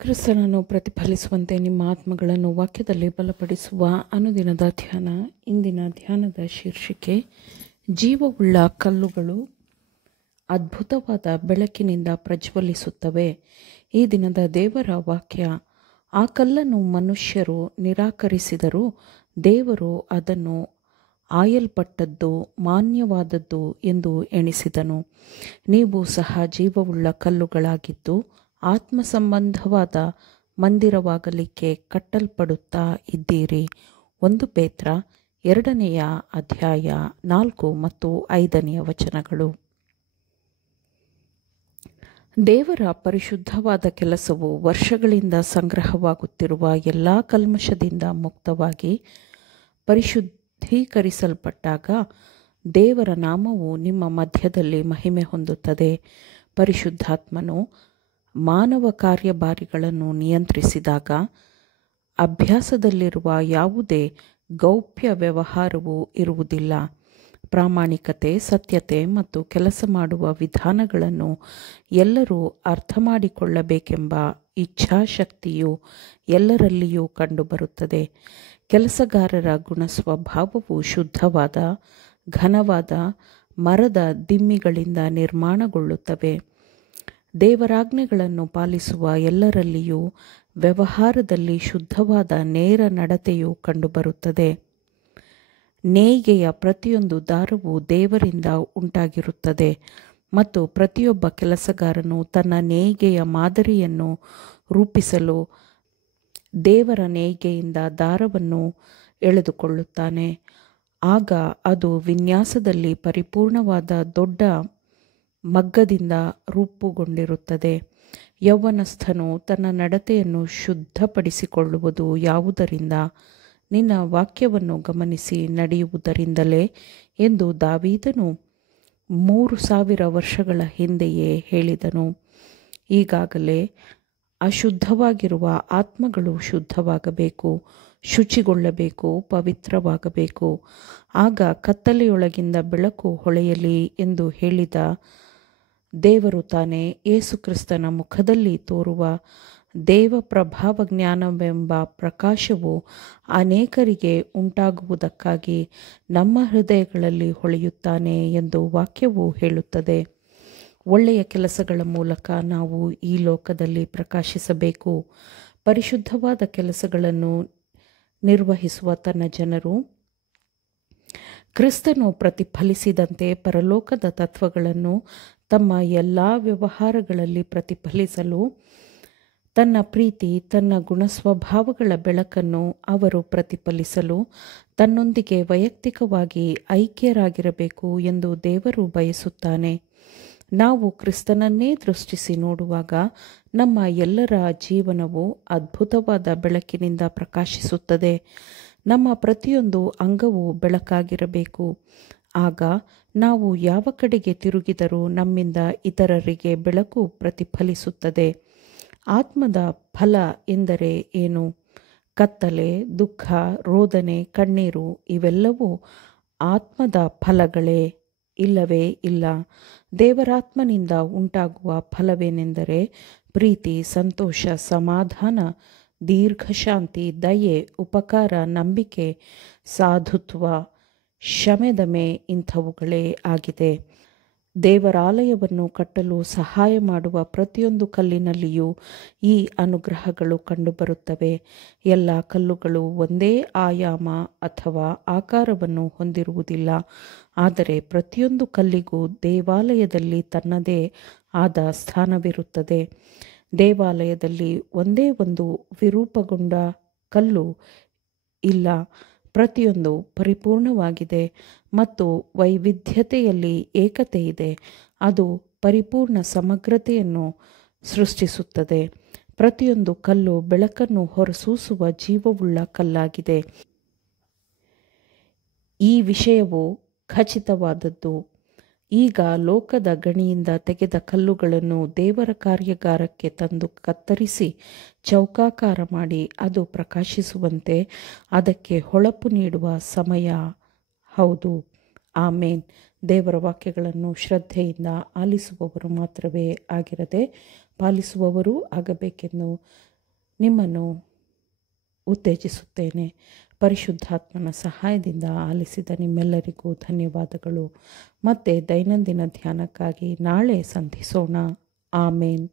ಕ್ರಿಸ್ತನನ್ನು ಪ್ರತಿಫಲಿಸುವಂತೆ ನಿಮ್ಮ ಆತ್ಮಗಳನ್ನು ವಾಕ್ಯದಲ್ಲಿ ಬಲಪಡಿಸುವ ಅನುದಿನದ ಧ್ಯಾನ. ಇಂದಿನ ಧ್ಯಾನದ ಶೀರ್ಷಿಕೆ ಜೀವವುಳ್ಳ ಕಲ್ಲುಗಳು ಅದ್ಭುತವಾದ ಬೆಳಕಿನಿಂದ ಪ್ರಜ್ವಲಿಸುತ್ತವೆ. ಈ ದಿನದ ದೇವರ ವಾಕ್ಯ, ಆ ಕಲ್ಲನ್ನು ಮನುಷ್ಯರು ನಿರಾಕರಿಸಿದರೂ ದೇವರು ಅದನ್ನು ಆಯಲ್ಪಟ್ಟದ್ದು, ಮಾನ್ಯವಾದದ್ದು ಎಂದು ಎಣಿಸಿದನು. ನೀವು ಸಹ ಜೀವವುಳ್ಳ ಕಲ್ಲುಗಳಾಗಿದ್ದು ಆತ್ಮ ಸಂಬಂಧವಾದ ಮಂದಿರವಾಗಲಿಕ್ಕೆ ಕಟ್ಟಲ್ಪಡುತ್ತಾ ಇದ್ದೀರಿ. 1 ಪೇತ್ರ 2ನೇ ಅಧ್ಯಾಯ 4 ಮತ್ತು 5ನೇ ವಚನಗಳು. ದೇವರ ಪರಿಶುದ್ಧವಾದ ಕೆಲಸವು ವರ್ಷಗಳಿಂದ ಸಂಗ್ರಹವಾಗುತ್ತಿರುವ ಎಲ್ಲ ಕಲ್ಮಶದಿಂದ ಮುಕ್ತವಾಗಿ ಪರಿಶುದ್ಧೀಕರಿಸಲ್ಪಟ್ಟಾಗ ದೇವರ ನಾಮವು ನಿಮ್ಮ ಮಧ್ಯದಲ್ಲಿ ಮಹಿಮೆ ಹೊಂದುತ್ತದೆ. ಪರಿಶುದ್ಧಾತ್ಮನು ಮಾನವ ಕಾರ್ಯಭಾರಿಗಳನ್ನು ನಿಯಂತ್ರಿಸಿದಾಗ ಅಭ್ಯಾಸದಲ್ಲಿರುವ ಯಾವುದೇ ಗೌಪ್ಯ ವ್ಯವಹಾರವೂ ಇರುವುದಿಲ್ಲ. ಪ್ರಾಮಾಣಿಕತೆ, ಸತ್ಯತೆ ಮತ್ತು ಕೆಲಸ ಮಾಡುವ ವಿಧಾನಗಳನ್ನು ಎಲ್ಲರೂ ಅರ್ಥಮಾಡಿಕೊಳ್ಳಬೇಕೆಂಬ ಇಚ್ಛಾಶಕ್ತಿಯು ಎಲ್ಲರಲ್ಲಿಯೂ ಕಂಡುಬರುತ್ತದೆ. ಕೆಲಸಗಾರರ ಗುಣಸ್ವಭಾವವು ಶುದ್ಧವಾದ, ಘನವಾದ ಮರದ ದಿಮ್ಮಿಗಳಿಂದ ನಿರ್ಮಾಣಗೊಳ್ಳುತ್ತವೆ. ದೇವರಾಜ್ಞೆಗಳನ್ನು ಪಾಲಿಸುವ ಎಲ್ಲರಲ್ಲಿಯೂ ವ್ಯವಹಾರದಲ್ಲಿ ಶುದ್ಧವಾದ ನೇರ ನಡತೆಯು ಕಂಡುಬರುತ್ತದೆ. ನೇಯ್ಗೆಯ ಪ್ರತಿಯೊಂದು ದಾರವೂ ದೇವರಿಂದ ಉಂಟಾಗಿರುತ್ತದೆ ಮತ್ತು ಪ್ರತಿಯೊಬ್ಬ ಕೆಲಸಗಾರನು ತನ್ನ ನೇಯ್ಗೆಯ ಮಾದರಿಯನ್ನು ರೂಪಿಸಲು ದೇವರ ನೇಯ್ಗೆಯಿಂದ ದಾರವನ್ನು ಎಳೆದುಕೊಳ್ಳುತ್ತಾನೆ. ಆಗ ಅದು ವಿನ್ಯಾಸದಲ್ಲಿ ಪರಿಪೂರ್ಣವಾದ ದೊಡ್ಡ ಮಗ್ಗದಿಂದ ರೂಪುಗೊಂಡಿರುತ್ತದೆ. ಯೌವನಸ್ಥನು ತನ್ನ ನಡತೆಯನ್ನು ಶುದ್ಧಪಡಿಸಿಕೊಳ್ಳುವುದು ಯಾವುದರಿಂದ? ನಿನ್ನ ವಾಕ್ಯವನ್ನು ಗಮನಿಸಿ ನಡೆಯುವುದರಿಂದಲೇ ಎಂದು ದಾವೀದನು 3000 ವರ್ಷಗಳ ಹಿಂದೆಯೇ ಹೇಳಿದನು. ಈಗಾಗಲೇ ಅಶುದ್ಧವಾಗಿರುವ ಆತ್ಮಗಳು ಶುದ್ಧವಾಗಬೇಕು, ಶುಚಿಗೊಳ್ಳಬೇಕು, ಪವಿತ್ರವಾಗಬೇಕು. ಆಗ ಕತ್ತಲೆಯೊಳಗಿಂದ ಬೆಳಕು ಹೊಳೆಯಲಿ ಎಂದು ಹೇಳಿದ ದೇವರು ತಾನೇ ಯೇಸುಕ್ರಿಸ್ತನ ಮುಖದಲ್ಲಿ ತೋರುವ ದೇವ ಪ್ರಭಾವ ಜ್ಞಾನವೆಂಬ ಪ್ರಕಾಶವು ಅನೇಕರಿಗೆ ಉಂಟಾಗುವುದಕ್ಕಾಗಿ ನಮ್ಮ ಹೃದಯಗಳಲ್ಲಿ ಹೊಳೆಯುತ್ತಾನೆ ಎಂದು ವಾಕ್ಯವು ಹೇಳುತ್ತದೆ. ಒಳ್ಳೆಯ ಕೆಲಸಗಳ ಮೂಲಕ ನಾವು ಈ ಲೋಕದಲ್ಲಿ ಪ್ರಕಾಶಿಸಬೇಕು. ಪರಿಶುದ್ಧವಾದ ಕೆಲಸಗಳನ್ನು ನಿರ್ವಹಿಸುವ ತನ್ನ ಜನರು ಕ್ರಿಸ್ತನು ಪ್ರತಿಫಲಿಸಿದಂತೆ ಪರಲೋಕದ ತತ್ವಗಳನ್ನು ತಮ್ಮ ಎಲ್ಲ ವ್ಯವಹಾರಗಳಲ್ಲಿ ಪ್ರತಿಫಲಿಸಲು ತನ್ನ ಪ್ರೀತಿ, ತನ್ನ ಗುಣಸ್ವಭಾವಗಳ ಬೆಳಕನ್ನು ಅವರು ಪ್ರತಿಫಲಿಸಲು ತನ್ನೊಂದಿಗೆ ವೈಯಕ್ತಿಕವಾಗಿ ಐಕ್ಯರಾಗಿರಬೇಕು ಎಂದು ದೇವರು ಬಯಸುತ್ತಾನೆ. ನಾವು ಕ್ರಿಸ್ತನನ್ನೇ ದೃಷ್ಟಿಸಿ ನೋಡುವಾಗ ನಮ್ಮ ಎಲ್ಲರ ಜೀವನವು ಅದ್ಭುತವಾದ ಬೆಳಕಿನಿಂದ ಪ್ರಕಾಶಿಸುತ್ತದೆ. ನಮ್ಮ ಪ್ರತಿಯೊಂದು ಅಂಗವೂ ಬೆಳಕಾಗಿರಬೇಕು. ಆಗ ನಾವು ಯಾವ ಕಡೆಗೆ ತಿರುಗಿದರೂ ನಮ್ಮಿಂದ ಇತರರಿಗೆ ಬೆಳಕು ಪ್ರತಿಫಲಿಸುತ್ತದೆ. ಆತ್ಮದ ಫಲ ಎಂದರೆ ಏನು? ಕತ್ತಲೆ, ದುಃಖ, ರೋದನೆ, ಕಣ್ಣೀರು ಇವೆಲ್ಲವೂ ಆತ್ಮದ ಫಲಗಳೇ? ಇಲ್ಲವೇ ಇಲ್ಲ. ದೇವರಾತ್ಮನಿಂದ ಉಂಟಾಗುವ ಫಲವೇನೆಂದರೆ ಪ್ರೀತಿ, ಸಂತೋಷ, ಸಮಾಧಾನ, ದೀರ್ಘಶಾಂತಿ, ದಯೆ, ಉಪಕಾರ, ನಂಬಿಕೆ, ಸಾಧುತ್ವ, ಶಮೆದಮೆ ಇಂಥವುಗಳೇ ಆಗಿದೆ. ದೇವರಾಲಯವನ್ನು ಕಟ್ಟಲು ಸಹಾಯ ಮಾಡುವ ಪ್ರತಿಯೊಂದು ಕಲ್ಲಿನಲ್ಲಿಯೂ ಈ ಅನುಗ್ರಹಗಳು ಕಂಡುಬರುತ್ತವೆ. ಎಲ್ಲ ಕಲ್ಲುಗಳು ಒಂದೇ ಆಯಾಮ ಅಥವಾ ಆಕಾರವನ್ನು ಹೊಂದಿರುವುದಿಲ್ಲ. ಆದರೆ ಪ್ರತಿಯೊಂದು ಕಲ್ಲಿಗೂ ದೇವಾಲಯದಲ್ಲಿ ತನ್ನದೇ ಆದ ಸ್ಥಾನವಿರುತ್ತದೆ. ದೇವಾಲಯದಲ್ಲಿ ಒಂದೇ ಒಂದು ವಿರೂಪಗೊಂಡ ಕಲ್ಲು ಇಲ್ಲ. ಪ್ರತಿಯೊಂದು ಪರಿಪೂರ್ಣವಾಗಿದೆ ಮತ್ತು ವೈವಿಧ್ಯತೆಯಲ್ಲಿ ಏಕತೆ ಇದೆ. ಅದು ಪರಿಪೂರ್ಣ ಸಮಗ್ರತೆಯನ್ನು ಸೃಷ್ಟಿಸುತ್ತದೆ. ಪ್ರತಿಯೊಂದು ಕಲ್ಲು ಬೆಳಕನ್ನು ಹೊರಸೂಸುವ ಜೀವವುಳ್ಳ ಕಲ್ಲಾಗಿದೆ. ಈ ವಿಷಯವು ಖಚಿತವಾದದ್ದು. ಈಗ ಲೋಕದ ಗಣಿಯಿಂದ ತೆಗೆದ ಕಲ್ಲುಗಳನ್ನು ದೇವರ ಕಾರ್ಯಾಗಾರಕ್ಕೆ ತಂದು ಕತ್ತರಿಸಿ ಚೌಕಾಕಾರ ಮಾಡಿ ಅದು ಪ್ರಕಾಶಿಸುವಂತೆ ಅದಕ್ಕೆ ಹೊಳಪು ನೀಡುವ ಸಮಯ ಹೌದು. ಆಮೇನ್. ದೇವರ ವಾಕ್ಯಗಳನ್ನು ಶ್ರದ್ಧೆಯಿಂದ ಆಲಿಸುವವರು ಮಾತ್ರವೇ ಆಗಿರದೆ ಪಾಲಿಸುವವರೂ ಆಗಬೇಕೆಂದು ನಿಮ್ಮನ್ನು ಉತ್ತೇಜಿಸುತ್ತೇನೆ. ಪರಿಶುದ್ಧಾತ್ಮನ ಸಹಾಯದಿಂದ ಆಲಿಸಿದ ನಿಮ್ಮೆಲ್ಲರಿಗೂ ಧನ್ಯವಾದಗಳು. ಮತ್ತೆ ದೈನಂದಿನ ಧ್ಯಾನಕ್ಕಾಗಿ ನಾಳೆ ಸಂಧಿಸೋಣ. ಆಮೇನ್.